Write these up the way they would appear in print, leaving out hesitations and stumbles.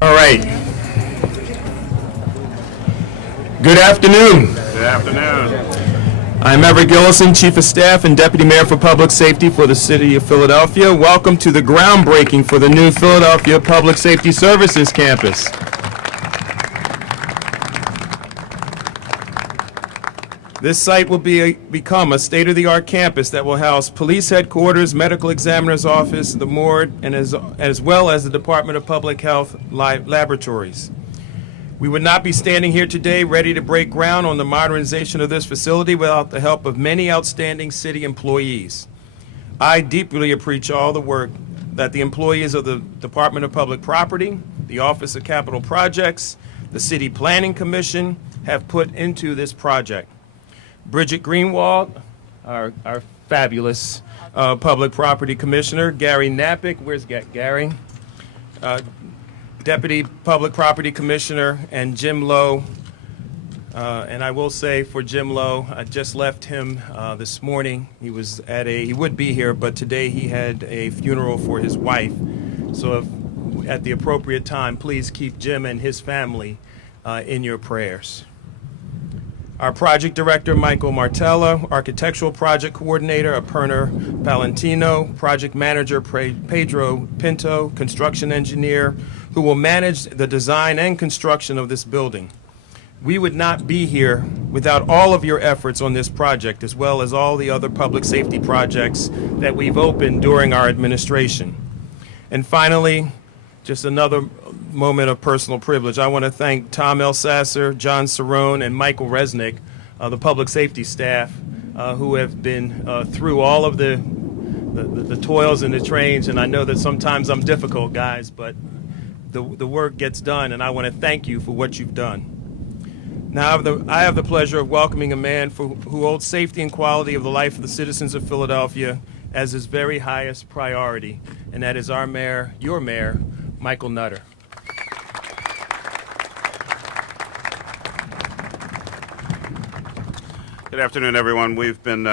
All right. Good afternoon. Good afternoon. I'm Everett Gillison, Chief of Staff and Deputy Mayor for Public Safety for the City of Philadelphia. Welcome to the groundbreaking for the new Philadelphia Public Safety Services Campus. This site will become a state-of-the-art campus that will house police headquarters, medical examiner's office, the morgue, and as well as the Department of Public Health laboratories. We would not be standing here today ready to break ground on the modernization of this facility without the help of many outstanding city employees. I deeply appreciate all the work that the employees of the Department of Public Property, the Office of Capital Projects, the City Planning Commission have put into this project. Bridget Greenwald, our fabulous Public Property Commissioner, Gary Napick, where's Gary? Deputy Public Property Commissioner, and Jim Lowe. And I will say for Jim Lowe, I just left him this morning. He was he would be here, but today he had a funeral for his wife. So if, at the appropriate time, please keep Jim and his family in your prayers. Our project director, Michael Martella, architectural project coordinator, Aperna Palantino, project manager, Pedro Pinto, construction engineer, who will manage the design and construction of this building. We would not be here without all of your efforts on this project, as well as all the other public safety projects that we've opened during our administration. And finally, just another moment of personal privilege. I want to thank Tom Elsasser, John Cerrone, and Michael Resnick, the public safety staff, who have been through all of the toils and the trains. And I know that sometimes I'm difficult, guys, but the work gets done, and I want to thank you for what you've done. Now I have the pleasure of welcoming a man who holds safety and quality of the life of the citizens of Philadelphia as his very highest priority, and that is our mayor, your mayor, Michael Nutter. Good afternoon, everyone. We've been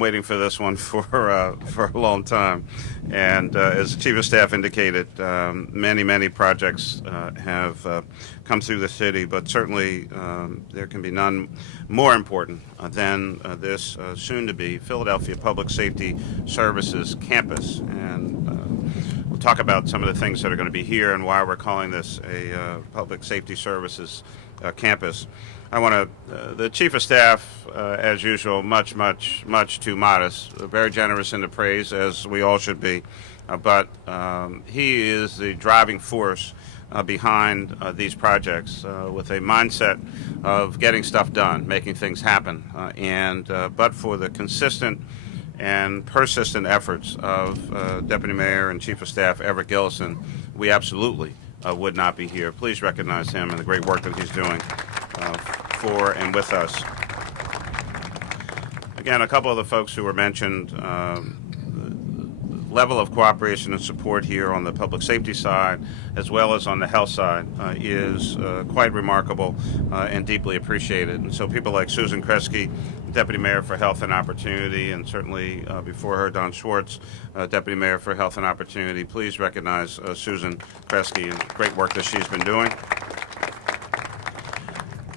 waiting for this one for a long time, and as the Chief of Staff indicated, many projects have come through the city, but certainly there can be none more important than this soon-to-be Philadelphia Public Safety Services Campus. And we'll talk about some of the things that are going to be here and why we're calling this a Public Safety Services Campus. I want to, the Chief of Staff, as usual, much too modest, very generous in the praise, as we all should be, but he is the driving force behind these projects with a mindset of getting stuff done, making things happen, but for the consistent and persistent efforts of Deputy Mayor and Chief of Staff Everett Gillison, we absolutely would not be here. Please recognize him and the great work that he's doing for and with us. Again, a couple of the folks who were mentioned, the level of cooperation and support here on the public safety side as well as on the health side is quite remarkable and deeply appreciated. And so people like Susan Kresge, Deputy Mayor for Health and Opportunity, and certainly before her, Don Schwartz, Deputy Mayor for Health and Opportunity, please recognize Susan Kresge and the great work that she's been doing.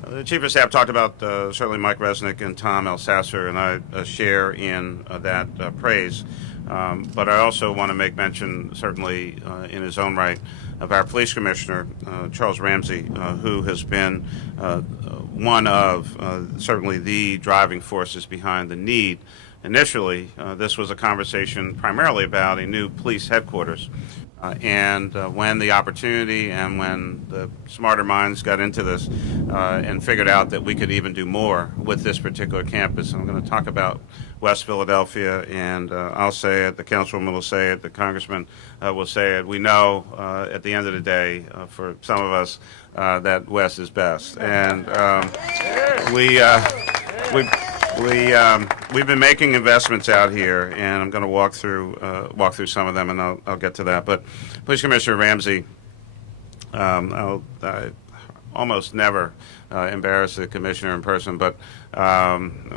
The Chief of Staff talked about certainly Mike Resnick and Tom Elsasser, and I share in that praise. But I also want to make mention, certainly in his own right, of our Police Commissioner, Charles Ramsey, who has been one of certainly the driving forces behind the need. Initially, this was a conversation primarily about a new police headquarters. And when the opportunity and when the smarter minds got into this and figured out that we could even do more with this particular campus, and I'm going to talk about West Philadelphia, and I'll say it, the councilwoman will say it, the congressman will say it. We know at the end of the day, for some of us, that West is best. And we've been making investments out here, and I'm going to walk through some of them, and I'll get to that. But Police Commissioner Ramsey, I almost never embarrass the commissioner in person, but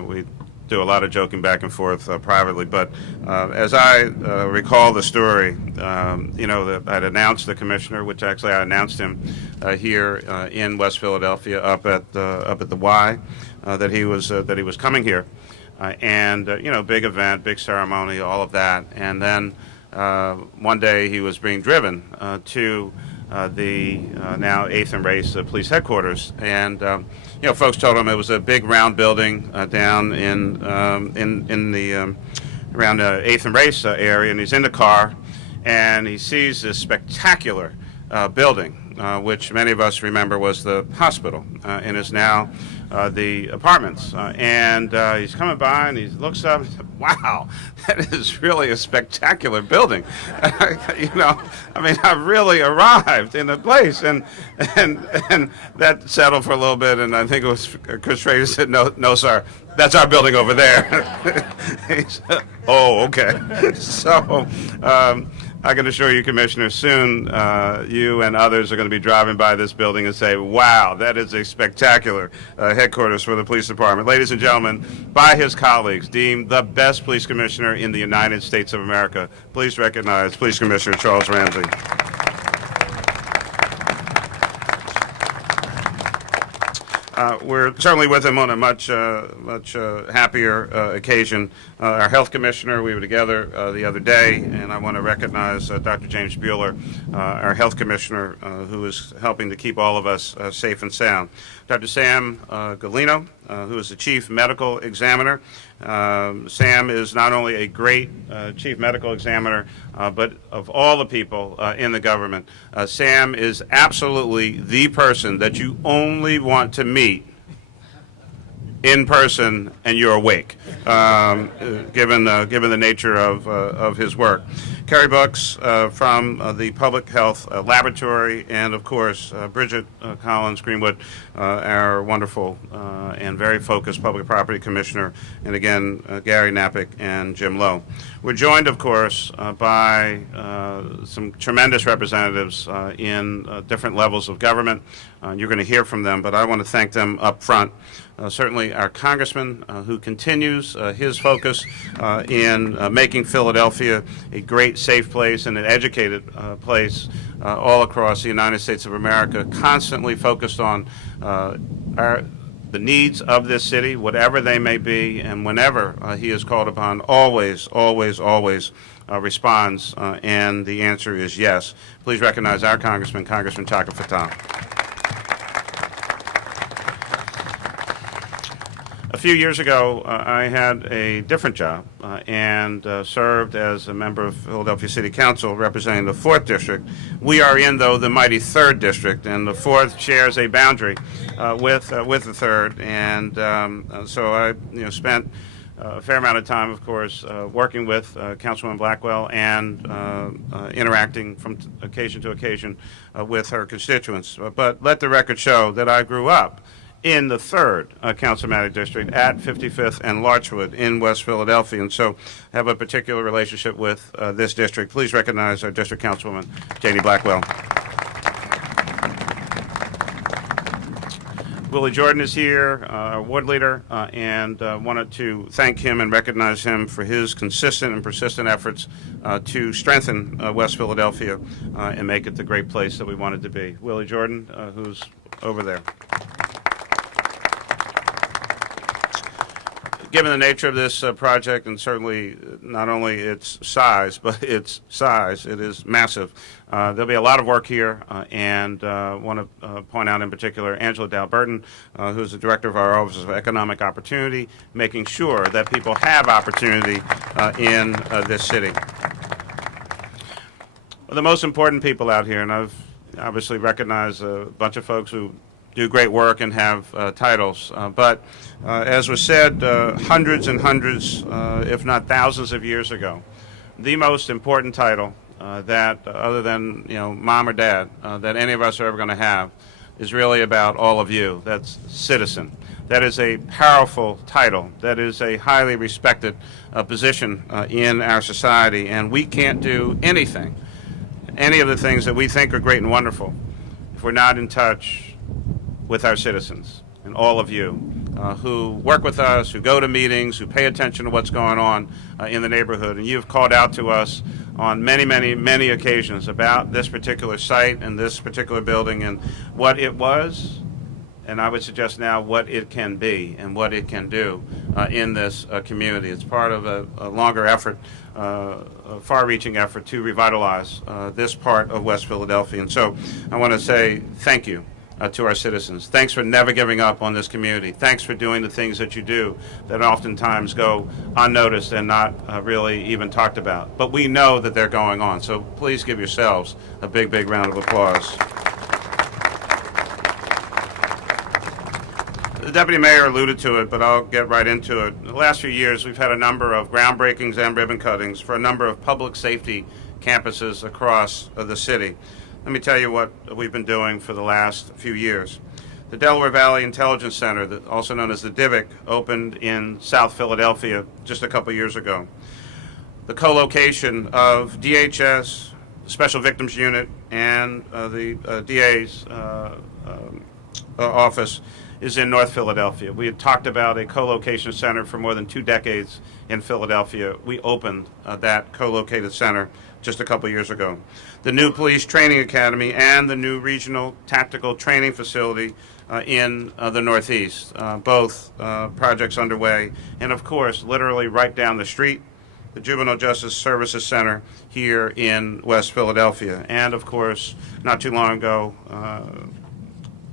we do a lot of joking back and forth privately, but as I recall the story, that I'd announced the commissioner, which actually I announced him here in West Philadelphia, up at the Y, that he was coming here, and big event, big ceremony, all of that, and then one day he was being driven to the now 8th and Race Police Headquarters, and folks told him it was a big round building down in the around 8th and Race area, and he's in the car, and he sees this spectacular building, which many of us remember was the hospital, and is now the apartments. And he's coming by, and he looks up and says, "Wow, that is really a spectacular building." I really arrived in the place, and that settled for a little bit, and I think it was Chris Schrader said, "No, sir, that's our building over there." He said, "Oh, okay." So I can assure you, Commissioner, soon you and others are going to be driving by this building and say, "Wow, that is a spectacular headquarters for the police department." Ladies and gentlemen, by his colleagues, deemed the best police commissioner in the United States of America, please recognize Police Commissioner Charles Ramsey. We're certainly with him on a much happier occasion. Our health commissioner, we were together the other day, and I want to recognize Dr. James Bueller, our health commissioner, who is helping to keep all of us safe and sound. Dr. Sam Galino, who is the chief medical examiner. Sam is not only a great chief medical examiner, but of all the people in the government, Sam is absolutely the person that you only want to meet in person and you're awake, given the nature of his work. Kerry Books from the Public Health Laboratory, and of course Bridget Collins Greenwood, our wonderful and very focused Public Property Commissioner, and again Gary Napick and Jim Lowe. We're joined, of course, by some tremendous representatives in different levels of government. You're going to hear from them, but I want to thank them up front. Certainly our congressman, who continues his focus in making Philadelphia a great, safe place and an educated place all across the United States of America, constantly focused on the needs of this city, whatever they may be, and whenever he is called upon, always responds, and the answer is yes. Please recognize our Congressman, Congressman Chaka Fattah. A few years ago, I had a different job and served as a member of Philadelphia City Council representing the 4th District. We are in, though, the mighty 3rd District, and the 4th shares a boundary with the 3rd. And so I spent a fair amount of time, of course, working with Councilwoman Blackwell and interacting from occasion to occasion with her constituents. But let the record show that I grew up in the 3rd Councilmanic District at 55th and Larchwood in West Philadelphia, and so have a particular relationship with this district. Please recognize our District Councilwoman, Janie Blackwell. Willie Jordan is here, our ward leader, and wanted to thank him and recognize him for his consistent and persistent efforts to strengthen West Philadelphia and make it the great place that we want it to be. Willie Jordan, who's over there. Given the nature of this project, and certainly not only its size, but its size, it is massive. There'll be a lot of work here, and want to point out in particular Angela Dow-Burton, who's the director of our Office of Economic Opportunity, making sure that people have opportunity in this city. The most important people out here, and I've obviously recognized a bunch of folks who do great work and have titles, but as was said hundreds and hundreds, if not thousands of years ago, the most important title that, other than mom or dad, that any of us are ever going to have is really about all of you. That's citizen. That is a powerful title. That is a highly respected position in our society, and we can't do anything, any of the things that we think are great and wonderful, if we're not in touch with our citizens and all of you. who work with us, who go to meetings, who pay attention to what's going on in the neighborhood. And you've called out to us on many, many, many occasions about this particular site and this particular building and what it was, and I would suggest now what it can be and what it can do in this community. It's part of a longer effort, a far-reaching effort to revitalize this part of West Philadelphia. And so I want to say thank you to our citizens. Thanks for never giving up on this community. Thanks for doing the things that you do that oftentimes go unnoticed and not really even talked about. But we know that they're going on, so please give yourselves a big, big round of applause. The Deputy Mayor alluded to it, but I'll get right into it. In the last few years, we've had a number of groundbreakings and ribbon cuttings for a number of public safety campuses across the city. Let me tell you what we've been doing for the last few years. The Delaware Valley Intelligence Center, also known as the DVIC, opened in South Philadelphia just a couple years ago. The co-location of DHS, Special Victims Unit, and the DA's office is in North Philadelphia. We had talked about a co-location center for more than 2 decades in Philadelphia. We opened that co-located center just a couple years ago. The new police training academy and the new regional tactical training facility in the Northeast, both projects underway. And of course, literally right down the street, the Juvenile Justice Services Center here in West Philadelphia. And of course, not too long ago,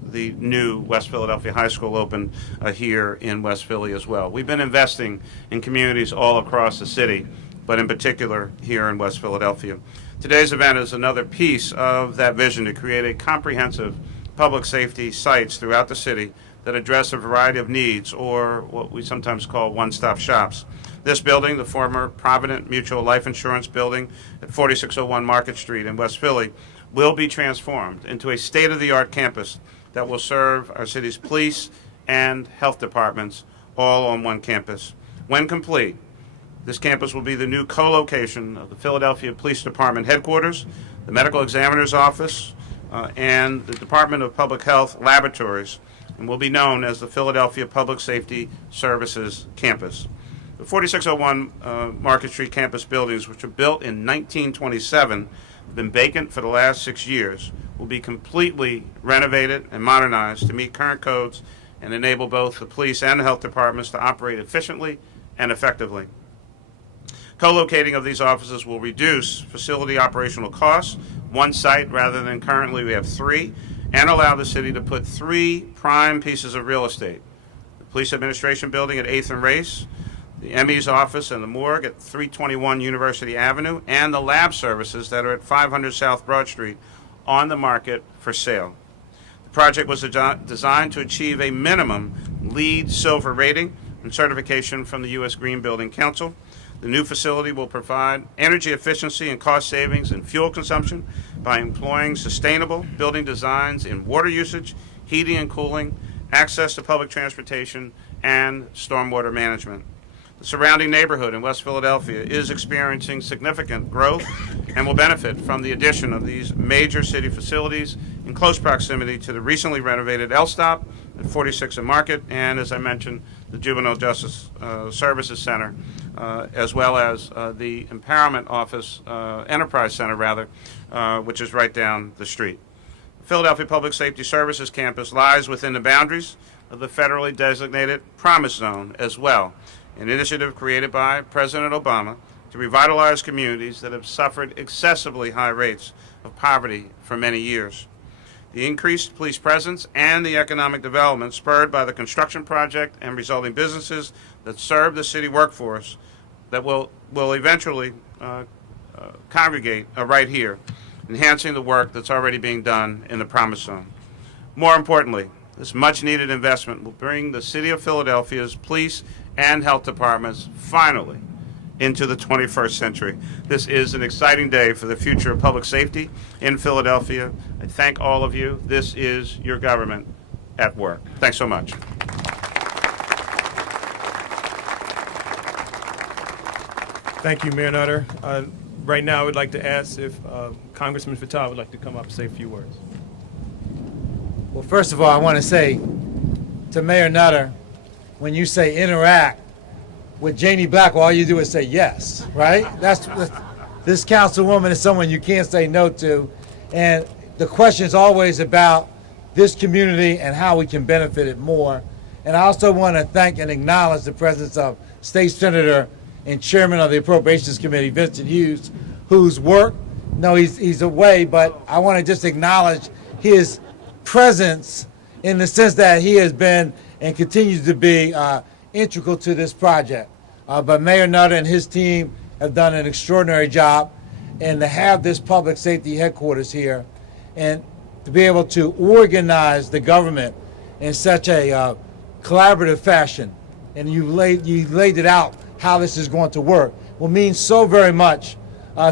the new West Philadelphia High School opened here in West Philly as well. We've been investing in communities all across the city, but in particular here in West Philadelphia. Today's event is another piece of that vision to create a comprehensive public safety sites throughout the city that address a variety of needs, or what we sometimes call one-stop shops. This building, the former Provident Mutual Life Insurance building at 4601 Market Street in West Philly, will be transformed into a state-of-the-art campus that will serve our city's police and health departments all on one campus. When complete, this campus will be the new co-location of the Philadelphia Police Department headquarters, the Medical Examiner's Office, and the Department of Public Health Laboratories, and will be known as the Philadelphia Public Safety Services Campus. The 4601 Market Street campus buildings, which were built in 1927, have been vacant for the last 6 years, will be completely renovated and modernized to meet current codes and enable both the police and the health departments to operate efficiently and effectively. Co-locating of these offices will reduce facility operational costs, one site rather than currently we have 3, and allow the city to put 3 prime pieces of real estate: the Police Administration Building at 8th and Race, the ME's office and the morgue at 321 University Avenue, and the lab services that are at 500 South Broad Street on the market for sale. The project was designed to achieve a minimum LEED Silver rating and certification from the U.S. Green Building Council. The new facility will provide energy efficiency and cost savings in fuel consumption by employing sustainable building designs in water usage, heating and cooling, access to public transportation, and stormwater management. The surrounding neighborhood in West Philadelphia is experiencing significant growth and will benefit from the addition of these major city facilities in close proximity to the recently renovated L Stop at 46 and Market, and as I mentioned, the Juvenile Justice Services Center, as well as the Empowerment Office, Enterprise Center rather, which is right down the street. The Philadelphia Public Safety Services Campus lies within the boundaries of the federally designated Promise Zone as well, an initiative created by President Obama to revitalize communities that have suffered excessively high rates of poverty for many years. The increased police presence and the economic development spurred by the construction project and resulting businesses that serve the city workforce that will eventually congregate right here, enhancing the work that's already being done in the Promise Zone. More importantly, this much-needed investment will bring the city of Philadelphia's police and health departments finally into the 21st century. This is an exciting day for the future of public safety in Philadelphia. I thank all of you. This is your government at work. Thanks so much. Thank you, Mayor Nutter. Right now, I would like to ask if Congressman Phila would like to come up and say a few words. Well, first of all, I want to say to Mayor Nutter when you say interact with Janie Blackwell, all you do is say yes, right? This councilwoman is someone you can't say no to. And the question is always about this community and how we can benefit it more. And I also want to thank and acknowledge the presence of State Senator and Chairman of the Appropriations Committee, Vincent Hughes, whose work, no, he's away, but I want to just acknowledge his presence in the sense that he has been and continues to be integral to this project. But Mayor Nutter and his team have done an extraordinary job, and to have this public safety headquarters here and to be able to organize the government in such a collaborative fashion, and you laid it out how this is going to work, will mean so very much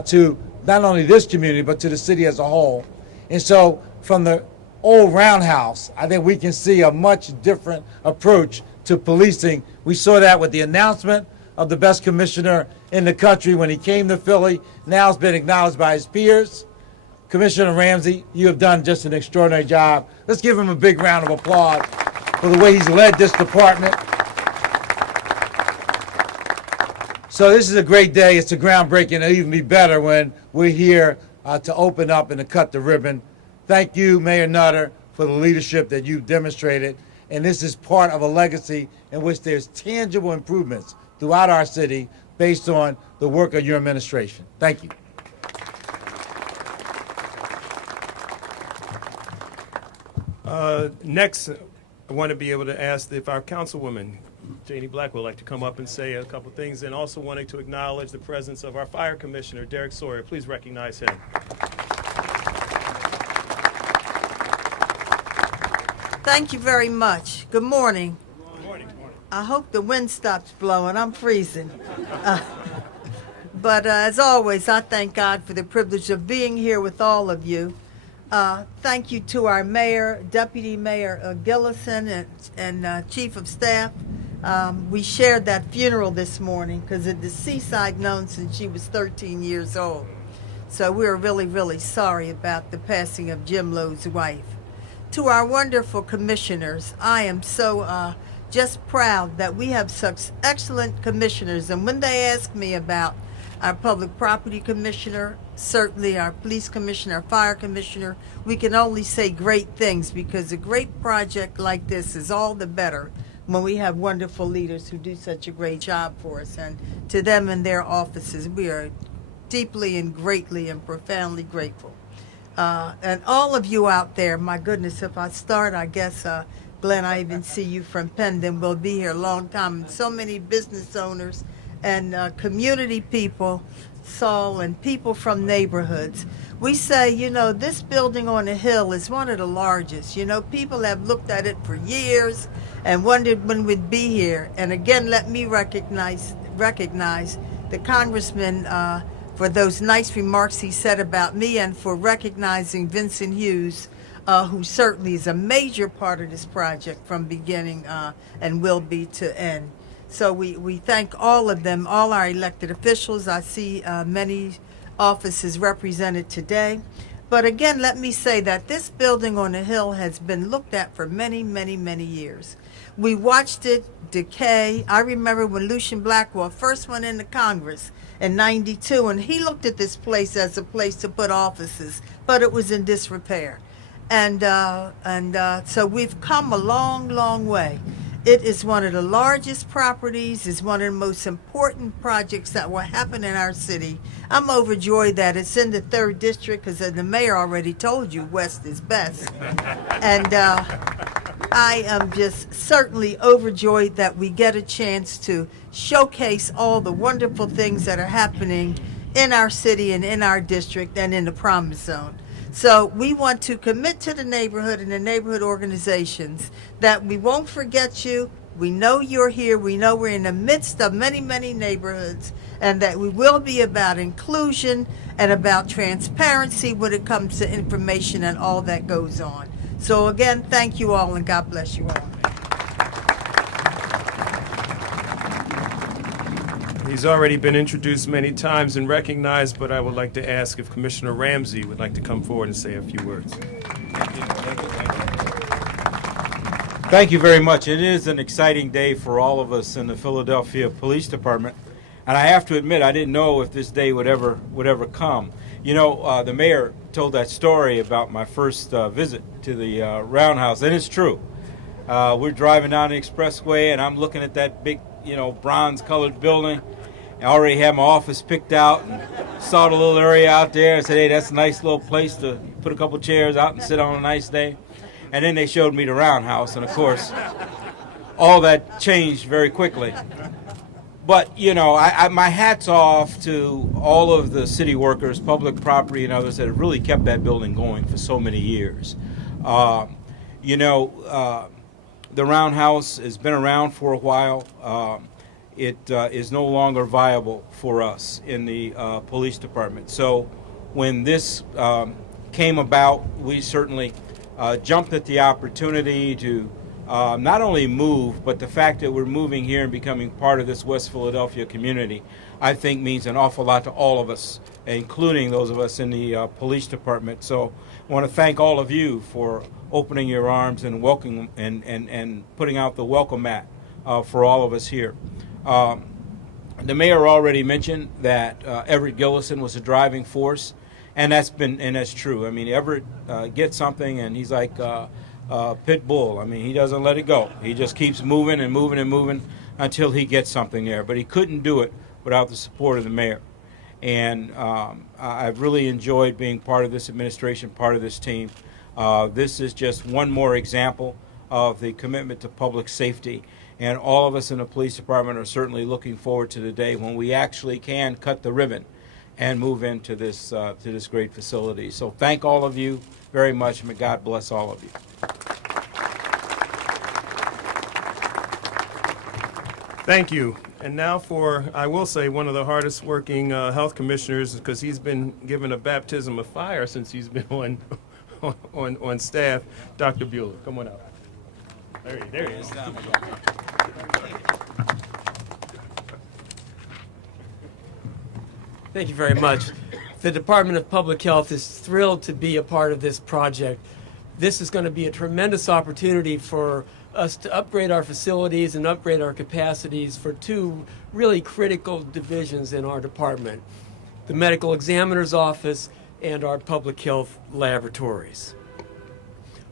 to not only this community but to the city as a whole. And so from the old roundhouse, I think we can see a much different approach to policing. We saw that with the announcement of the best commissioner in the country when he came to Philly. Now it's been acknowledged by his peers. Commissioner Ramsey, you have done just an extraordinary job. Let's give him a big round of applause for the way he's led this department. So this is a great day. It's a groundbreaking. It'll even be better when we're here to open up and to cut the ribbon. Thank you, Mayor Nutter, for the leadership that you've demonstrated. And this is part of a legacy in which there's tangible improvements throughout our city based on the work of your administration. Thank you. Next, I want to be able to ask if our councilwoman, Janie Blackwell, would like to come up and say a couple things, and also wanting to acknowledge the presence of our fire commissioner, Derek Sawyer. Please recognize him. Thank you very much. Good morning. Good morning. I hope the wind stops blowing. I'm freezing. But as always, I thank God for the privilege of being here with all of you. Thank you to our mayor, Deputy Mayor Gillison, and Chief of Staff. We shared that funeral this morning because the deceased I'd known since she was 13 years old. So we're really, really sorry about the passing of Jim Lowe's wife. To our wonderful commissioners, I am so just proud that we have such excellent commissioners. And when they ask me about our public property commissioner, certainly our police commissioner, our fire commissioner, we can only say great things, because a great project like this is all the better when we have wonderful leaders who do such a great job for us. And to them and their offices, we are deeply and greatly and profoundly grateful. And all of you out there, my goodness, if I start, I guess, Glenn, I even see you from Pendon, we'll be here a long time. And so many business owners and community people, Saul, and people from neighborhoods. We say, you know, this building on the hill is one of the largest. You know, people have looked at it for years and wondered when we'd be here. And again, let me recognize the congressman for those nice remarks he said about me, and for recognizing Vincent Hughes, who certainly is a major part of this project from beginning and will be to end. So we thank all of them, all our elected officials. I see many offices represented today. But again, let me say that this building on the hill has been looked at for many, many, many years. We watched it decay. I remember when Lucian Blackwell first went into Congress in '92, and he looked at this place as a place to put offices, but it was in disrepair. And so we've come a long, long way. It is one of the largest properties, is one of the most important projects that will happen in our city. I'm overjoyed that it's in the 3rd District, because the mayor already told you West is best. And I am just certainly overjoyed that we get a chance to showcase all the wonderful things that are happening in our city and in our district and in the Promise Zone. So we want to commit to the neighborhood and the neighborhood organizations that we won't forget you. We know you're here. We know we're in the midst of many, many neighborhoods, and that we will be about inclusion and about transparency when it comes to information and all that goes on. So again, thank you all, and God bless you all. He's already been introduced many times and recognized, but I would like to ask if Commissioner Ramsey would like to come forward and say a few words. Thank you very much. It is an exciting day for all of us in the Philadelphia Police Department. And I have to admit, I didn't know if this day would ever come. You know, the mayor told that story about my first visit to the roundhouse, and it's true. We're driving down the expressway, and I'm looking at that big, bronze-colored building. I already had my office picked out and saw the little area out there and said, hey, that's a nice little place to put a couple chairs out and sit on a nice day. And then they showed me the roundhouse, and of course, all that changed very quickly. But, my hat's off to all of the city workers, public property, and others that have really kept that building going for so many years. The roundhouse has been around for a while. It is no longer viable for us in the police department. So when this came about, we certainly jumped at the opportunity to not only move, but the fact that we're moving here and becoming part of this West Philadelphia community, I think means an awful lot to all of us, including those of us in the police department. So I want to thank all of you for opening your arms and welcoming and putting out the welcome mat for all of us here. The mayor already mentioned that Everett Gillison was a driving force, and that's true. I mean, Everett gets something, and he's like pit bull. I mean, he doesn't let it go. He just keeps moving and moving and moving until he gets something there. But he couldn't do it without the support of the mayor. And I've really enjoyed being part of this administration, part of this team. This is just one more example of the commitment to public safety. And all of us in the police department are certainly looking forward to the day when we actually can cut the ribbon and move into this great facility. So thank all of you very much. May God bless all of you. Thank you. And now for, I will say, one of the hardest working health commissioners, because he's been given a baptism of fire since he's been on staff, Dr. Bueller. Come on out. There he is. Thank you very much. The Department of Public Health is thrilled to be a part of this project. This is going to be a tremendous opportunity for us to upgrade our facilities and upgrade our capacities for two really critical divisions in our department, the Medical Examiner's Office and our Public Health Laboratories.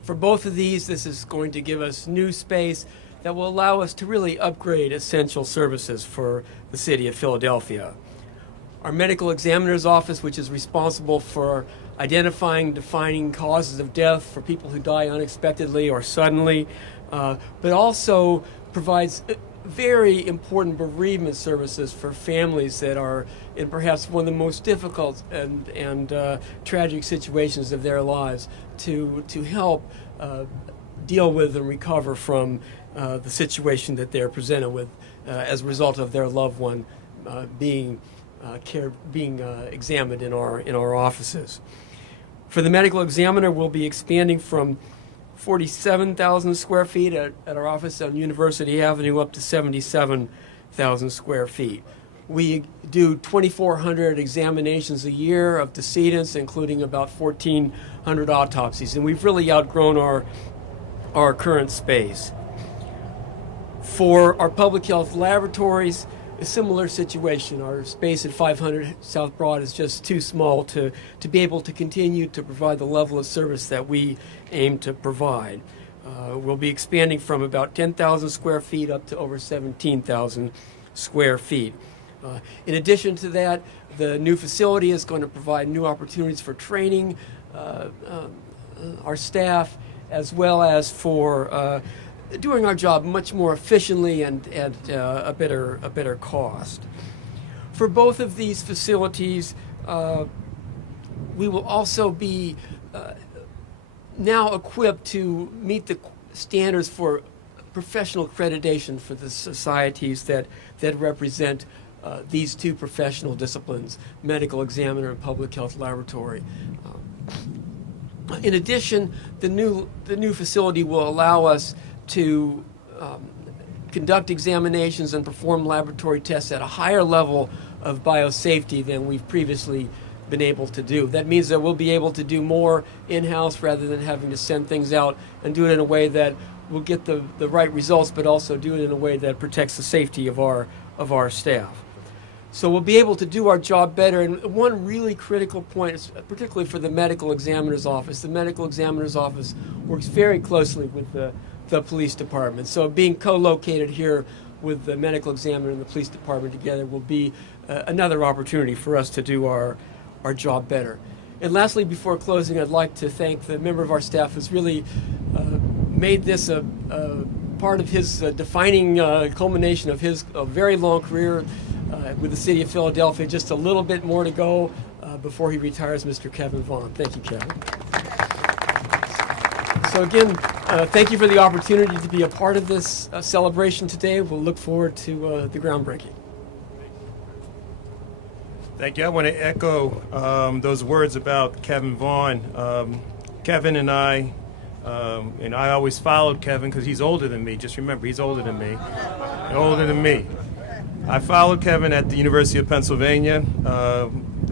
For both of these, this is going to give us new space that will allow us to really upgrade essential services for the city of Philadelphia. Our Medical Examiner's Office, which is responsible for identifying, defining causes of death for people who die unexpectedly or suddenly, but also provides very important bereavement services for families that are in perhaps one of the most difficult and tragic situations of their lives, to help deal with and recover from the situation that they're presented with as a result of their loved one being examined in our offices. For the medical examiner, we'll be expanding from 47,000 square feet at our office on University Avenue up to 77,000 square feet. We do 2,400 examinations a year of decedents, including about 1,400 autopsies, and we've really outgrown our current space. For our public health laboratories, a similar situation. Our space at 500 South Broad is just too small to be able to continue to provide the level of service that we aim to provide. We'll be expanding from about 10,000 square feet up to over 17,000 square feet. In addition to that, the new facility is going to provide new opportunities for training our staff, as well as for doing our job much more efficiently and at a better cost. For both of these facilities, we will also be now equipped to meet the standards for professional accreditation for the societies that represent these two professional disciplines, medical examiner and public health laboratory. In addition, the new facility will allow us to conduct examinations and perform laboratory tests at a higher level of biosafety than we've previously been able to do. That means that we'll be able to do more in-house rather than having to send things out and do it in a way that we'll get the right results, but also do it in a way that protects the safety of our staff. So we'll be able to do our job better. And one really critical point is particularly for the medical examiner's office. The medical examiner's office works very closely with the police department. So being co-located here with the medical examiner and the police department together will be another opportunity for us to do our job better. And lastly, before closing, I'd like to thank the member of our staff who's really made this a part of his defining culmination of his very long career with the city of Philadelphia. Just a little bit more to go before he retires, Mr. Kevin Vaughn. Thank you, Kevin. So again, thank you for the opportunity to be a part of this celebration today. We'll look forward to the groundbreaking. Thank you. I want to echo those words about Kevin Vaughn. Kevin and I always followed Kevin because he's older than me. Just remember, he's older than me. Older than me. I followed Kevin at the University of Pennsylvania,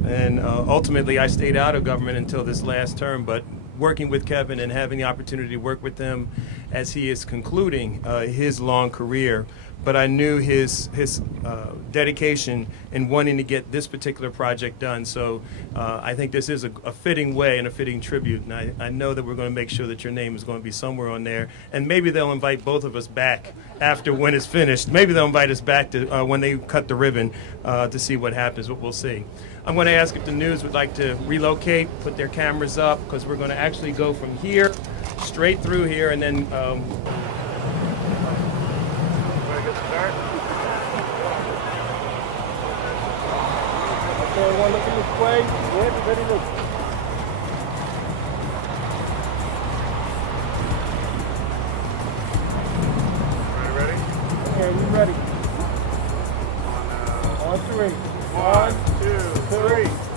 and ultimately I stayed out of government until this last term, but working with Kevin and having the opportunity to work with him as he is concluding his long career. But I knew his dedication in wanting to get this particular project done. So I think this is a fitting way and a fitting tribute. And I know that we're going to make sure that your name is going to be somewhere on there. And maybe they'll invite both of us back after when it's finished. Maybe they'll invite us back to when they cut the ribbon to see what happens, but we'll see. I'm going to ask if the news would like to relocate, put their cameras up, because we're going to actually go from here straight through here and then Everyone looking this way. Everybody look. Ready? Okay, we ready. On three. 1, 2, 3.